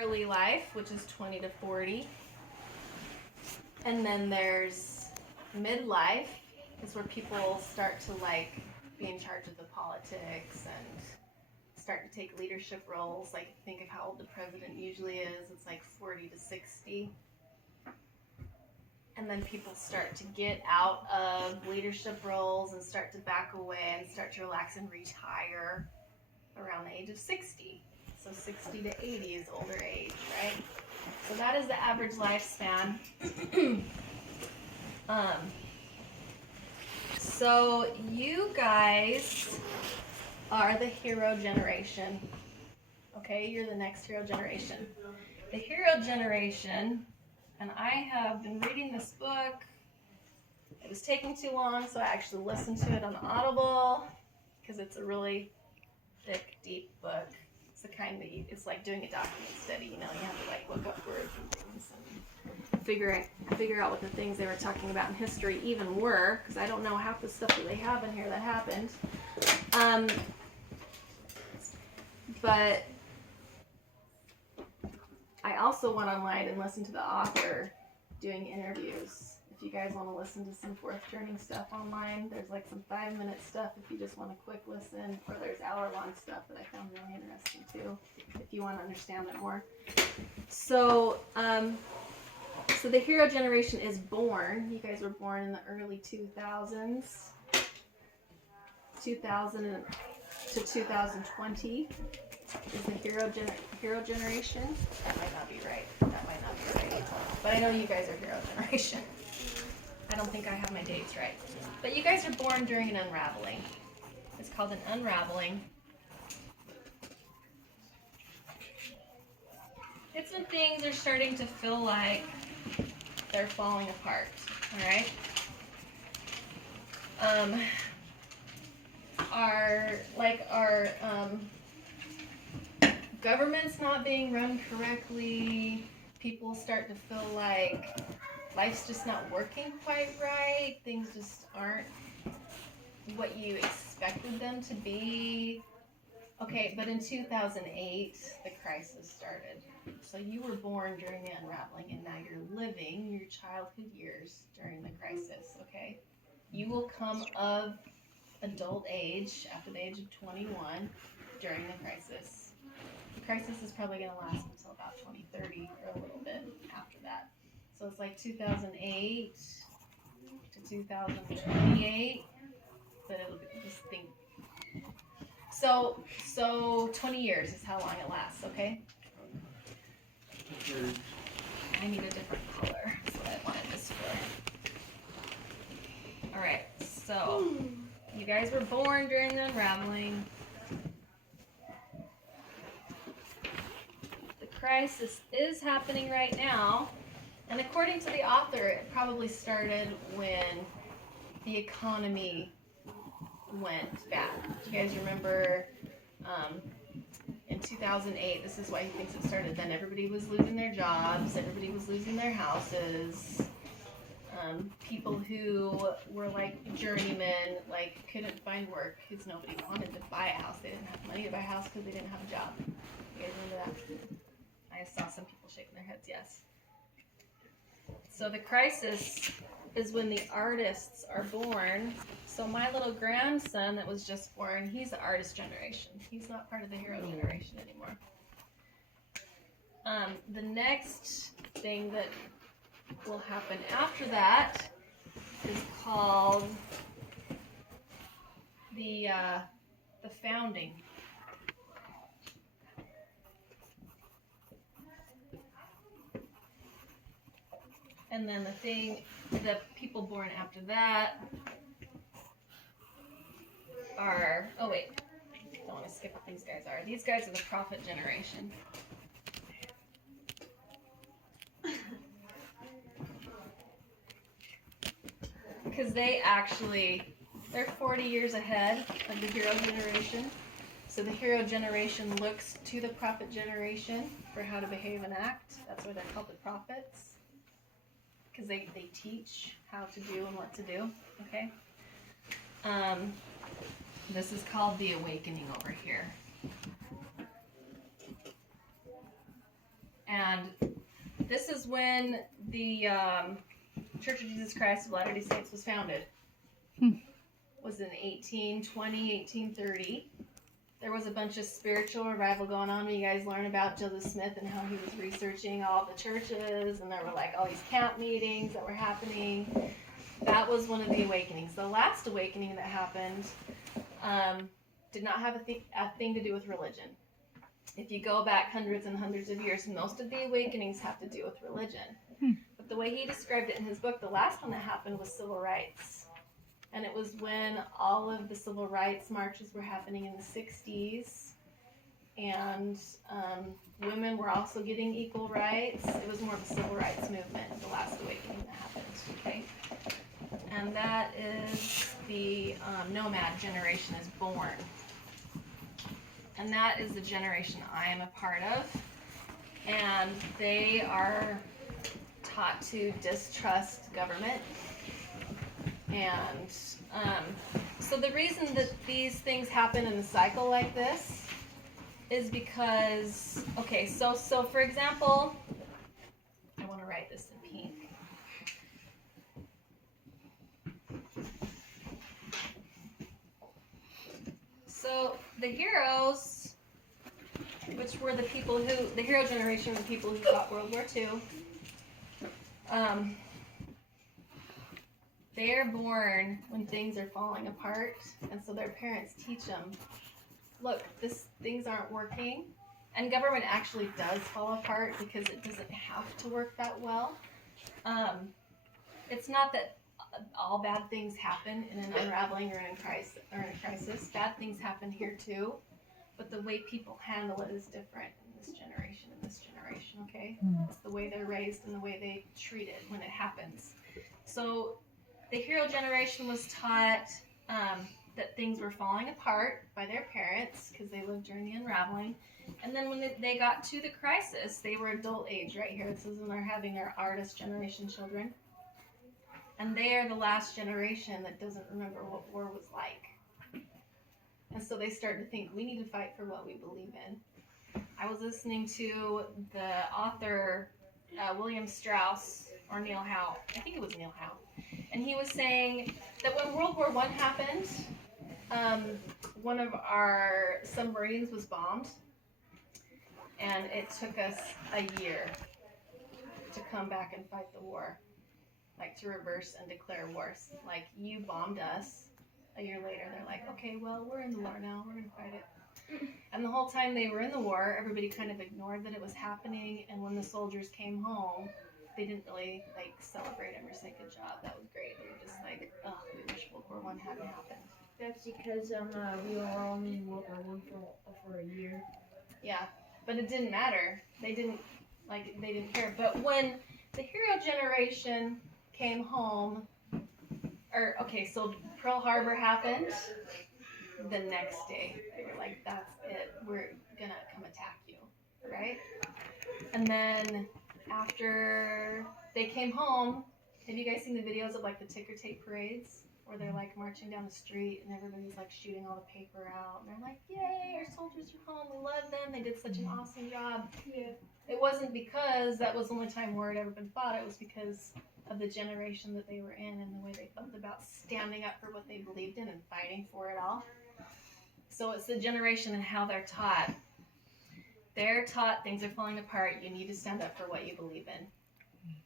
early life, which is 20 to 40. And then there's midlife, is where people start to like be in charge of the politics and start to take leadership roles. Like think of how old the president usually is. It's like 40 to 60. And then people start to get out of leadership roles and start to back away and start to relax and retire around the age of 60. So 60 to 80 is older age, right? So that is the average lifespan. So you guys are the hero generation. Okay, you're the next hero generation. The hero generation, and I have been reading this book. It was taking too long, so I actually listened to it on Audible because it's a really thick, deep book. It's the kind that it's like doing a document study, you know, you have to like look up words and things and figure out what the things they were talking about in history even were, because I don't know half the stuff that they have in here that happened. But I also went online and listened to the author doing interviews. If you guys want to listen to some fourth journey stuff online, there's like some 5-minute stuff if you just want a quick listen, or there's hour-long stuff that I found really interesting too, if you want to understand it more. So, so the hero generation is born. You guys were born in the early 2000s, 2000 to 2020 is the hero generation. That might not be right. But I know you guys are hero generation. I don't think I have my dates right. But you guys are born during an unraveling. It's called an unraveling. It's when things are starting to feel like they're falling apart. All right? Our government's not being run correctly. People start to feel like life's just not working quite right. Things just aren't what you expected them to be. Okay, but in 2008, the crisis started. So you were born during the unraveling, and now you're living your childhood years during the crisis, okay? You will come of adult age after the age of 21 during the crisis. The crisis is probably going to last until about 2030 or a little bit after that. So it's like 2008 to 2028, but it'll be, just think. So 20 years is how long it lasts, okay? I need a different color. That's what I wanted this for. All right, so you guys were born during the unraveling. The crisis is happening right now. And according to the author, it probably started when the economy went bad. Do you guys remember in 2008, this is why he thinks it started then, everybody was losing their jobs, everybody was losing their houses. People who were like journeymen, like couldn't find work because nobody wanted to buy a house. They didn't have money to buy a house because they didn't have a job. You guys remember that? I saw some people shaking their heads, yes. So the crisis is when the artists are born. So my little grandson that was just born, he's the artist generation. He's not part of the hero generation anymore. The next thing that will happen after that is called the founding. And then the people born after that are, oh wait, I don't want to skip what these guys are. These guys are the prophet generation. Because they're 40 years ahead of the hero generation. So the hero generation looks to the prophet generation for how to behave and act. That's why they're called the prophets. Because they teach how to do and what to do, okay? This is called the awakening over here. And this is when the Church of Jesus Christ of Latter-day Saints was founded. Was in 1820, 1830. There was a bunch of spiritual revival going on. You guys learn about Joseph Smith and how he was researching all the churches, and there were like all these camp meetings that were happening. That was one of the awakenings. The last awakening that happened did not have a thing to do with religion. If you go back hundreds and hundreds of years, most of the awakenings have to do with religion. But the way he described it in his book, the last one that happened was civil rights. And it was when all of the civil rights marches were happening in the 60s. And women were also getting equal rights. It was more of a civil rights movement, the last awakening that happened. Okay? And that is the nomad generation is born. And that is the generation I am a part of. And they are taught to distrust government. And so the reason that these things happen in a cycle like this is because, okay, so for example, I want to write this in pink. So the heroes, which were the people who, the hero generation were the people who fought World War II, they're born when things are falling apart, and so their parents teach them, look, things aren't working, and government actually does fall apart because it doesn't have to work that well. It's not that all bad things happen in an unraveling or in a crisis. Bad things happen here too, but the way people handle it is different in this generation and this generation, okay? It's the way they're raised and the way they treat it when it happens. So the hero generation was taught that things were falling apart by their parents because they lived during the unraveling. And then when they got to the crisis, they were adult age right here. This is when they're having their artist generation children. And they are the last generation that doesn't remember what war was like. And so they start to think, we need to fight for what we believe in. I was listening to the author William Strauss, or Neil Howe. I think it was Neil Howe. And he was saying that when World War I happened, one of our submarines was bombed. And it took us a year to come back and fight the war. Like to reverse and declare wars. Like, you bombed us. A year later, they're like, okay, well, we're in the war now. We're going to fight it. And the whole time they were in the war, everybody kind of ignored that it was happening. And when the soldiers came home, they didn't really, like, celebrate them or say, good job, that was great. They were just like, oh, we wish World War I hadn't happened. That's because we were only in World War I for a year. Yeah, but it didn't matter. They didn't care. But when the hero generation came home, so Pearl Harbor happened. The next day, they were like, that's it. We're gonna come attack you, right? And then after they came home, have you guys seen the videos of like the ticker tape parades? Where they're like marching down the street and everybody's like shooting all the paper out. And they're like, yay, our soldiers are home. We love them. They did such an awesome job. Yeah. It wasn't because that was the only time war had ever been fought. It was because of the generation that they were in and the way they felt about standing up for what they believed in and fighting for it all. So it's the generation and how they're taught. They're taught things are falling apart. You need to stand up for what you believe in.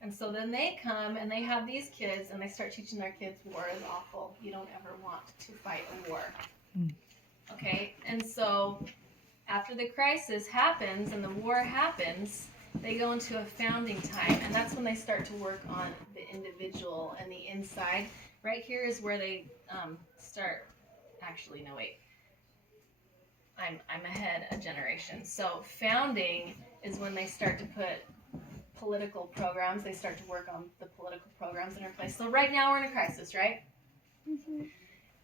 And so then they come and they have these kids and they start teaching their kids war is awful. You don't ever want to fight a war. Okay? And so after the crisis happens and the war happens, they go into a founding time. And that's when they start to work on the individual and the inside. Right here is where they start. Actually, no, wait. I'm ahead a generation. So founding is when they start to put political programs. They start to work on the political programs that are in place. So right now we're in a crisis, right?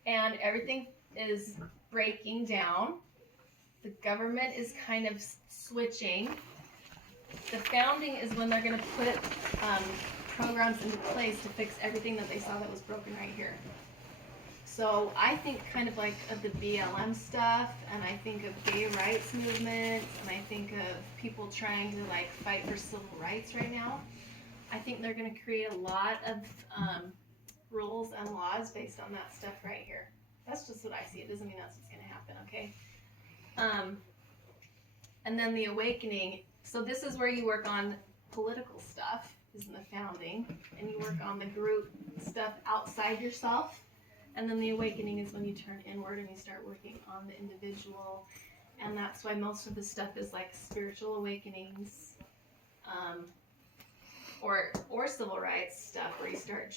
And everything is breaking down. The government is kind of switching. The founding is when they're going to put programs into place to fix everything that they saw that was broken right here. So I think kind of like of the BLM stuff, and I think of gay rights movements, and I think of people trying to like fight for civil rights right now. I think they're going to create a lot of rules and laws based on that stuff right here. That's just what I see. It doesn't mean that's what's going to happen, okay? And then the awakening. So this is where you work on political stuff, is in the founding, and you work on the group stuff outside yourself. And then the awakening is when you turn inward and you start working on the individual. And that's why most of the stuff is like spiritual awakenings, or civil rights stuff, where you start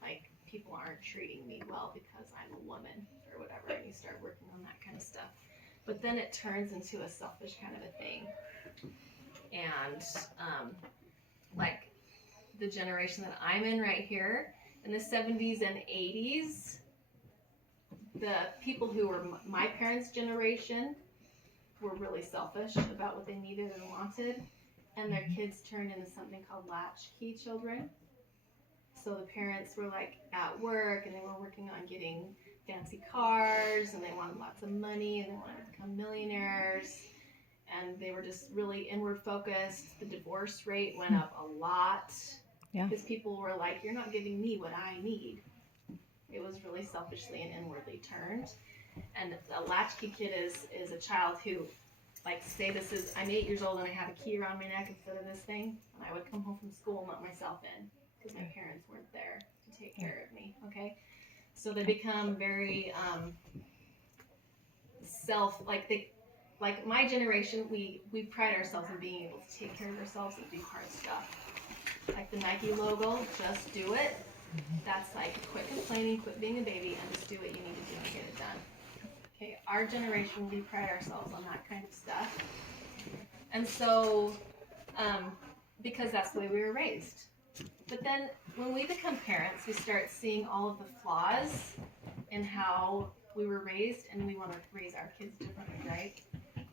like, people aren't treating me well because I'm a woman or whatever, and you start working on that kind of stuff. But then it turns into a selfish kind of a thing. And like the generation that I'm in right here, in the 70s and 80s, the people who were my parents' generation were really selfish about what they needed and wanted, and their kids turned into something called latchkey children. So the parents were like at work, and they were working on getting fancy cars, and they wanted lots of money, and they wanted to become millionaires, and they were just really inward focused. The divorce rate went up a lot, because people were like, you're not giving me what I need. It was really selfishly and inwardly turned. And a latchkey kid is a child who, like, say I'm 8 years old and I have a key around my neck instead of this thing, and I would come home from school and let myself in because my parents weren't there to take care of me, okay? So they become very like my generation, we pride ourselves in being able to take care of ourselves and do hard stuff. Like the Nike logo, just do it. That's like, quit complaining, quit being a baby, and just do what you need to do and get it done. Okay, our generation, we pride ourselves on that kind of stuff. And so, because that's the way we were raised. But then when we become parents, we start seeing all of the flaws in how we were raised, and we want to raise our kids differently, right?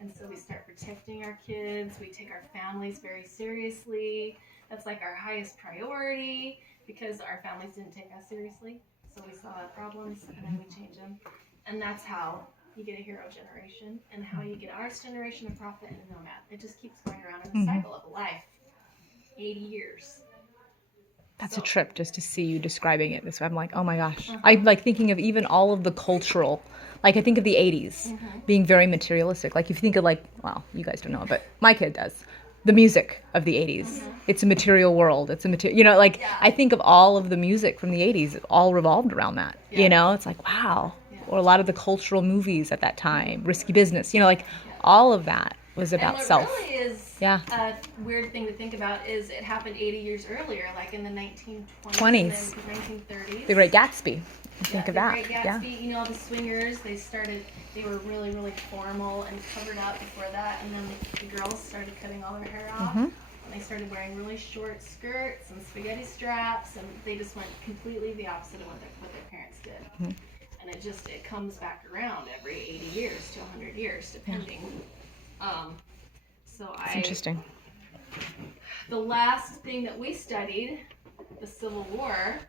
And so we start protecting our kids. We take our families very seriously. That's like our highest priority, because our families didn't take us seriously. So we saw problems, and then we change them. And that's how you get a hero generation, and how you get our generation a prophet and a nomad. It just keeps going around in a cycle of life. 80 years. That's a trip just to see you describing it this way. I'm like, oh my gosh. I'm like thinking of even all of the cultural, like I think of the 80s being very materialistic. Like if you think of like, well, you guys don't know, but my kid does. The music of the 80s. It's a material world. It's a material, you know, like I think of all of the music from the 80s, it all revolved around that. You know, it's like, wow. Or a lot of the cultural movies at that time, Risky Business, you know, like all of that was about self. And what really is a weird thing to think about is it happened 80 years earlier, like in the 1920s and 1930s. The Great Gatsby. Think of that. The Great Gatsby, you know, the swingers, they were really, really formal and covered up before that, and then the girls started cutting all their hair off, and they started wearing really short skirts and spaghetti straps, and they just went completely the opposite of what their parents did. And it comes back around every 80 years to 100 years, depending. It's interesting. The last thing that we studied, the Civil War,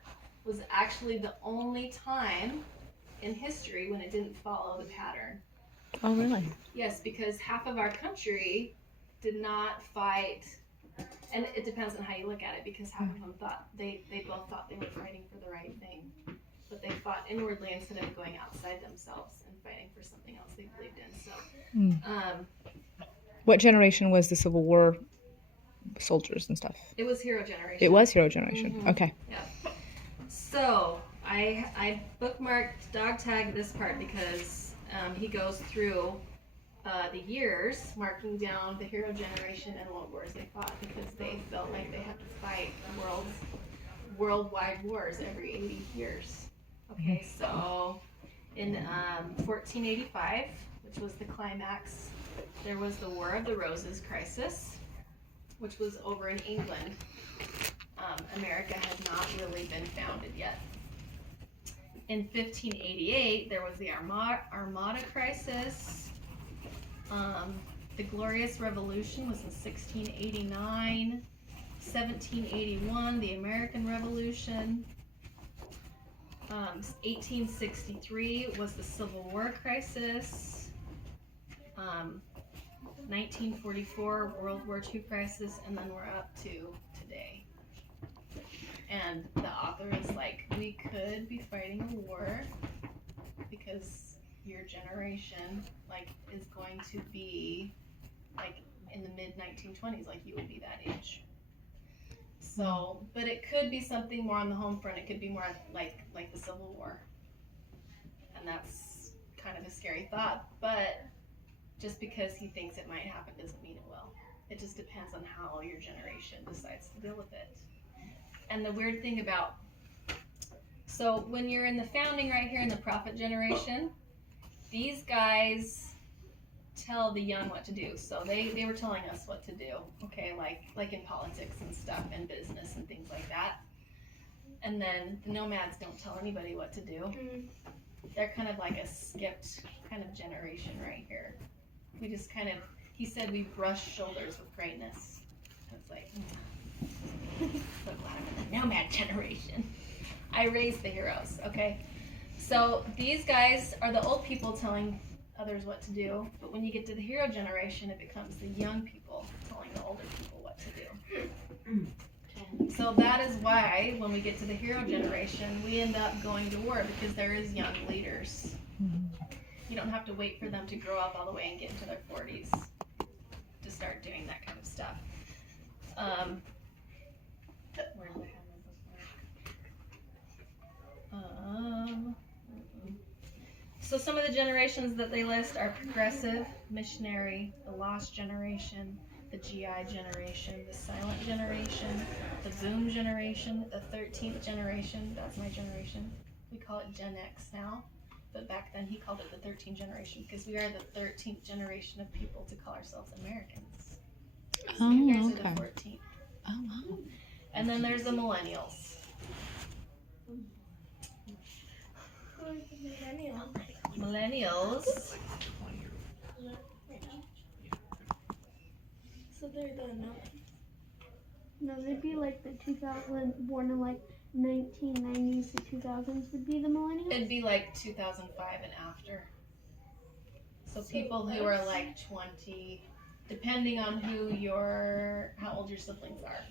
was actually the only time in history when it didn't follow the pattern. Oh, really? Yes, because half of our country did not fight, and it depends on how you look at it, because half of them thought they both thought they were fighting for the right thing, but they fought inwardly instead of going outside themselves and fighting for something else they believed in. So, what generation was the Civil War soldiers and stuff? It was hero generation. It was hero generation. Okay. Yeah. So I bookmarked, dog tagged this part because he goes through the years, marking down the hero generation and what wars they fought, because they felt like they had to fight worldwide wars every 80 years. Okay, so in 1485, which was the climax, there was the War of the Roses crisis, which was over in England. America had not really been founded yet. In 1588, there was the Armada crisis. The Glorious Revolution was in 1689. 1781, the American Revolution. 1863 was the Civil War crisis. 1944 World War II crisis, and then we're up to today. And the author is like, we could be fighting a war because your generation like is going to be like in the mid 1920s, like you would be that age. So, but it could be something more on the home front. It could be more like the Civil War, and that's kind of a scary thought. But just because he thinks it might happen doesn't mean it will. It just depends on how your generation decides to deal with it. And the weird thing about, so when you're in the founding right here in the prophet generation, these guys tell the young what to do. So they were telling us what to do, okay, like in politics and stuff and business and things like that. And then the nomads don't tell anybody what to do. They're kind of like a skipped kind of generation right here. We just kind of, he said we brush shoulders with greatness. It's like, so glad I'm in the nomad generation. I raised the heroes, okay? So these guys are the old people telling others what to do, but when you get to the hero generation, it becomes the young people telling the older people what to do. So that is why when we get to the hero generation, we end up going to war because there is young leaders. You don't have to wait for them to grow up all the way and get into their 40s to start doing that kind of stuff. So some of the generations that they list are progressive, missionary, the lost generation, the GI generation, the silent generation, the boom generation, the 13th generation. That's my generation. We call it Gen X now, but back then he called it the 13th generation because we are the 13th generation of people to call ourselves Americans. So you guys are the 14th. Oh, wow. And then there's the millennials. Millennials. So they're the no, they'd be like the 2000, born in like 1990s to 2000s would be the millennials. It'd be like 2005 and after. So people who are like 20, depending on how old your siblings are.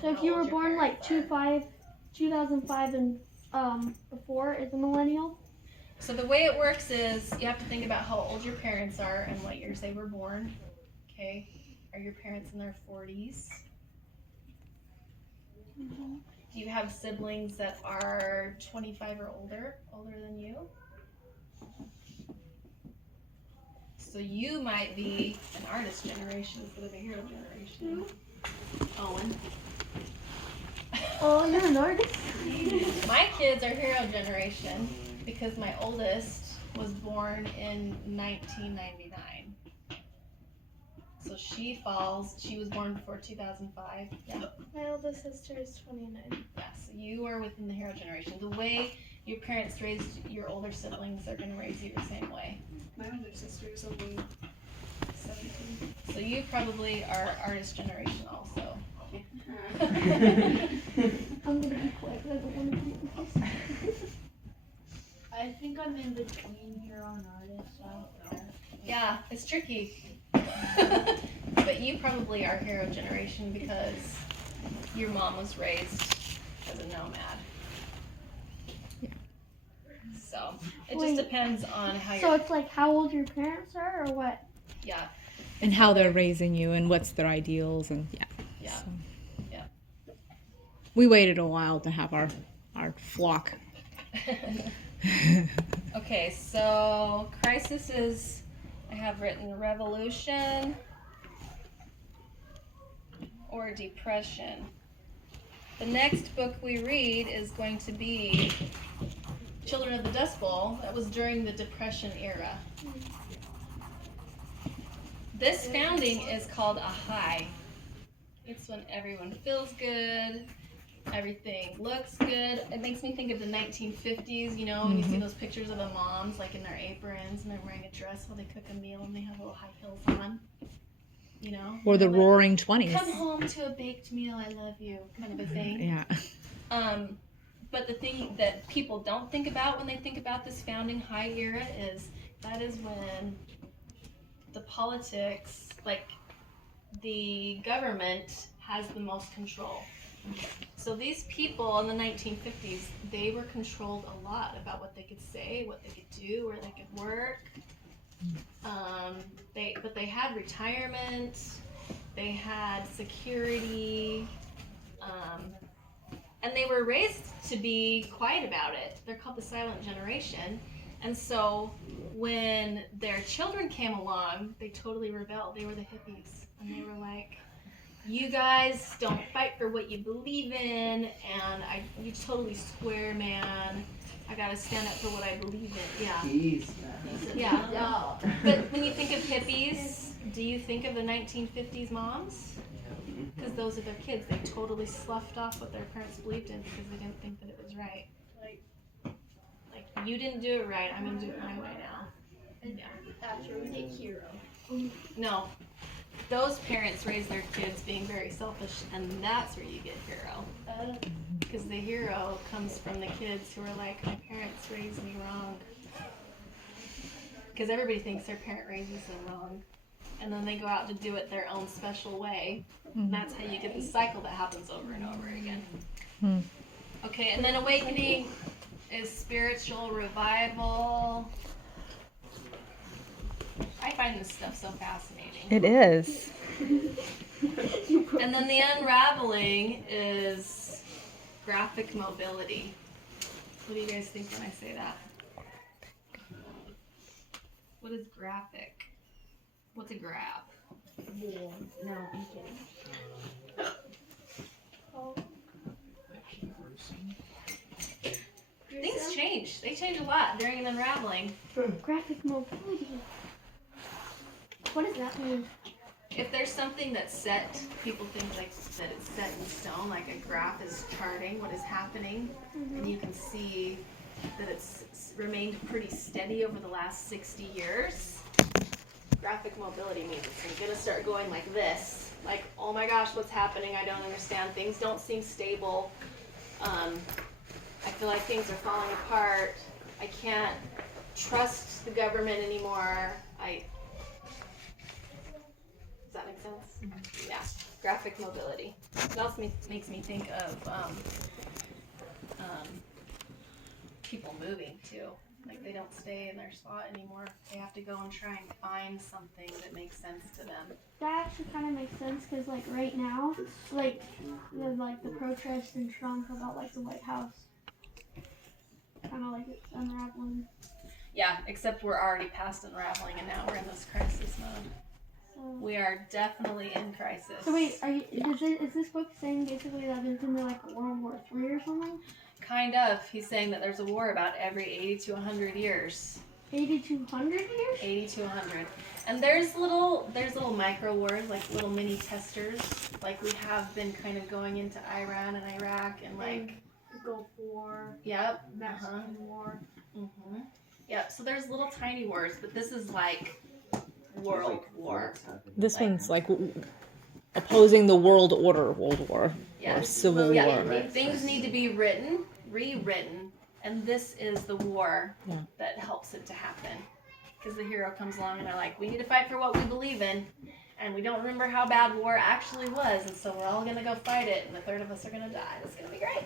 So if you were born like 2005 and before is a millennial. So the way it works is you have to think about how old your parents are and what years they were born. Okay, are your parents in their 40s? Mm-hmm. Do you have siblings that are 25 or older than you? So you might be an artist generation instead of a hero generation. Owen. Oh, you're an artist? My kids are hero generation because my oldest was born in 1999. So she was born before 2005. Yeah. My oldest sister is 29. Yeah, so you are within the hero generation. The way your parents raised your older siblings, they're going to raise you the same way. My older sister is only 17. So you probably are artist generation also. I'm gonna be quick. I don't want to be confused. I think I'm in between here on artists. I don't know. Yeah, it's tricky. But you probably are hero generation because your mom was raised as a nomad. Yeah. So it just depends on how So it's like how old your parents are or what? Yeah. And how they're raising you and what's their ideals and Yeah. So. Yeah. We waited a while to have our flock. Okay, so crisis is, I have written revolution or depression. The next book we read is going to be Children of the Dust Bowl. That was during the Depression era. This founding is called a high. It's when everyone feels good, everything looks good. It makes me think of the 1950s, you know, when you see those pictures of the moms like in their aprons and they're wearing a dress while they cook a meal and they have little high heels on, you know. Or the Roaring 20s. Come home to a baked meal, I love you, kind of a thing. Yeah. But the thing that people don't think about when they think about this founding high era is that is when the politics, like the government, has the most control. So these people in the 1950s, they were controlled a lot about what they could say, what they could do, where they could work. But they had retirement, they had security, and they were raised to be quiet about it. They're called the silent generation. And so when their children came along, they totally rebelled. They were the hippies. And they were like, you guys don't fight for what you believe in, and you totally square, man. I gotta stand up for what I believe in. Yeah. Peace, man. Yeah. But when you think of hippies, do you think of the 1950s moms? Because those are their kids. They totally sloughed off what their parents believed in because they didn't think that it was right. Like you didn't do it right. I'm gonna do it my way now. And that's where we get hero. No. Those parents raise their kids being very selfish, and that's where you get hero. Because the hero comes from the kids who are like, my parents raised me wrong. Because everybody thinks their parent raises them wrong. And then they go out to do it their own special way. And that's how you get the cycle that happens over and over again. Okay, and then awakening is spiritual revival. I find this stuff so fascinating. It is. And then the unraveling is graphic mobility. What do you guys think when I say that? What is graphic? What's a graph? Yeah, no, I'm kidding. Things change. They change a lot during an unraveling. Graphic mobility. What does that mean? If there's something that's set, people think like that it's set in stone, like a graph is charting what is happening, and you can see that it's remained pretty steady over the last 60 years. Graphic mobility means it's going to start going like this. Like, oh my gosh, what's happening? I don't understand. Things don't seem stable. I feel like things are falling apart. I can't trust the government anymore. Does that make sense? Yeah. Graphic mobility. It also makes me think of people moving too. Like they don't stay in their spot anymore. They have to go and try and find something that makes sense to them. That actually kind of makes sense because, like, right now, like the protests in Trump about like the White House, kind of like it's unraveling. Yeah, except we're already past unraveling and now we're in this crisis mode. So, We are definitely in crisis. so wait, is this book saying basically that there's gonna be like World War III or something? Kind of. He's saying that there's a war about every 80 to 100 years. 80 to 100 years? 80 to 100. And there's little micro wars, like little mini testers. Like we have been kind of going into Iran and Iraq and like, The Gulf War, yep. Mexican War. Mm-hmm. Yep. So there's little tiny wars, but this is like world war. This one's like opposing the world order, World War, or Civil Yeah, War. things need to be rewritten, and this is the war that helps it to happen. Because the hero comes along and they're like, we need to fight for what we believe in, and we don't remember how bad war actually was, and so we're all going to go fight it, and a third of us are going to die. It's going to be great.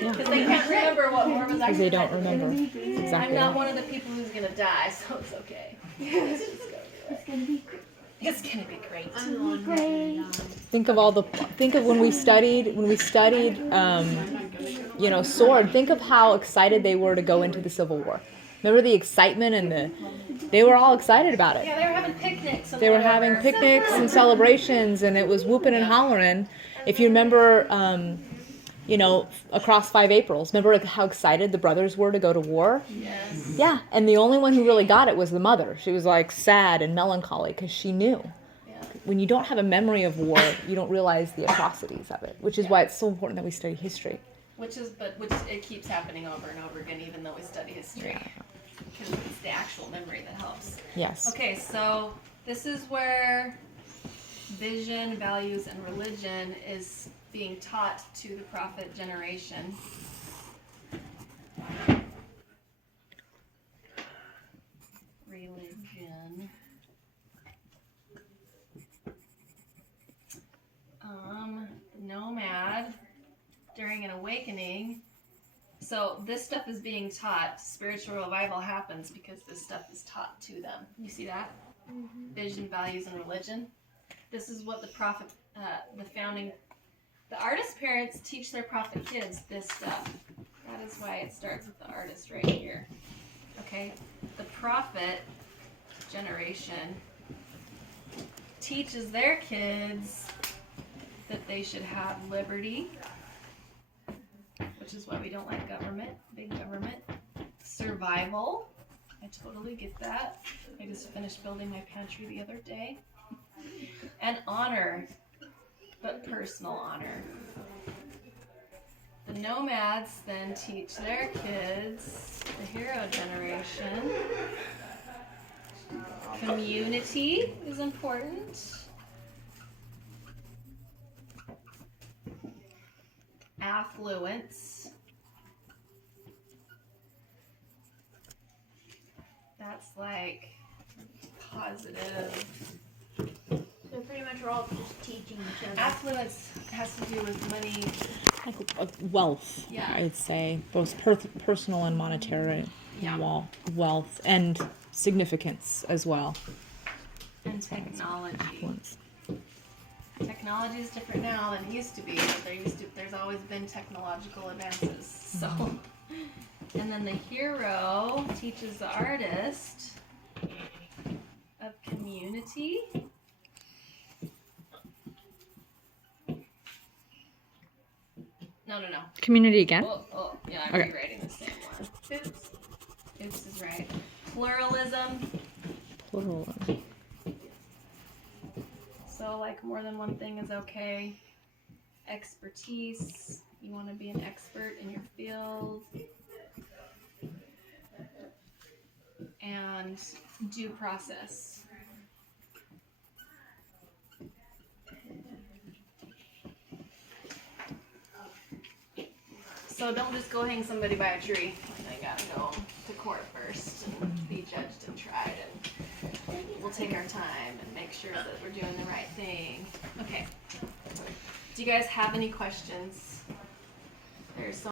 Because they can't remember what war was Because actually they don't like. remember. I'm Exactly. not one of the people who's going to die, so it's okay. It's just gonna be great. It's gonna be great. It's going to be great. I'm the one who's gonna die. Think of when we studied, sword. Think of how excited they were to go into the Civil War. Remember the excitement and they were all excited about it. Yeah, they were having picnics. And They were whatever. having picnics and celebrations, and it was whooping and hollering. If you remember, across 5 Aprils, remember how excited the brothers were to go to war? Yes. Yeah, and the only one who really got it was the mother. She was like sad and melancholy because she knew. Yeah. When you don't have a memory of war, you don't realize the atrocities of it, which is why it's so important that we study history. Which it keeps happening over and over again, even though we study history. Because it's the actual memory that helps. Yes. Okay, so this is where vision, values, and religion is being taught to the prophet generation. So this stuff is being taught. Spiritual revival happens because this stuff is taught to them. You see that? Vision, values, and religion. This is what the prophet, the artist parents teach their prophet kids this stuff. That is why it starts with the artist right here. Okay? The prophet generation teaches their kids that they should have liberty, which is why we don't like government, big government. Survival. I totally get that. I just finished building my pantry the other day. And honor, but personal honor. The nomads then teach their kids, the hero generation. Community is important. Affluence. That's like positive. So pretty much we're all just teaching each other. Affluence has to do with money. Like wealth, Yeah. I'd say, both personal and monetary Yeah. wealth and significance as well. And technology. Affluence. Technology is different now than it used to be. There's always been technological advances. So, and then the hero teaches the artist of community. No. Community again? Oh, yeah, I'm Okay. rewriting the same one. Oops is right. Pluralism. Pluralism. So, like, more than one thing is okay. Expertise. You want to be an expert in your field. And due process. So don't just go hang somebody by a tree. They gotta go to court first and be judged and tried, and we'll take our time and make sure that we're doing the right thing. Okay. Do you guys have any questions? There's so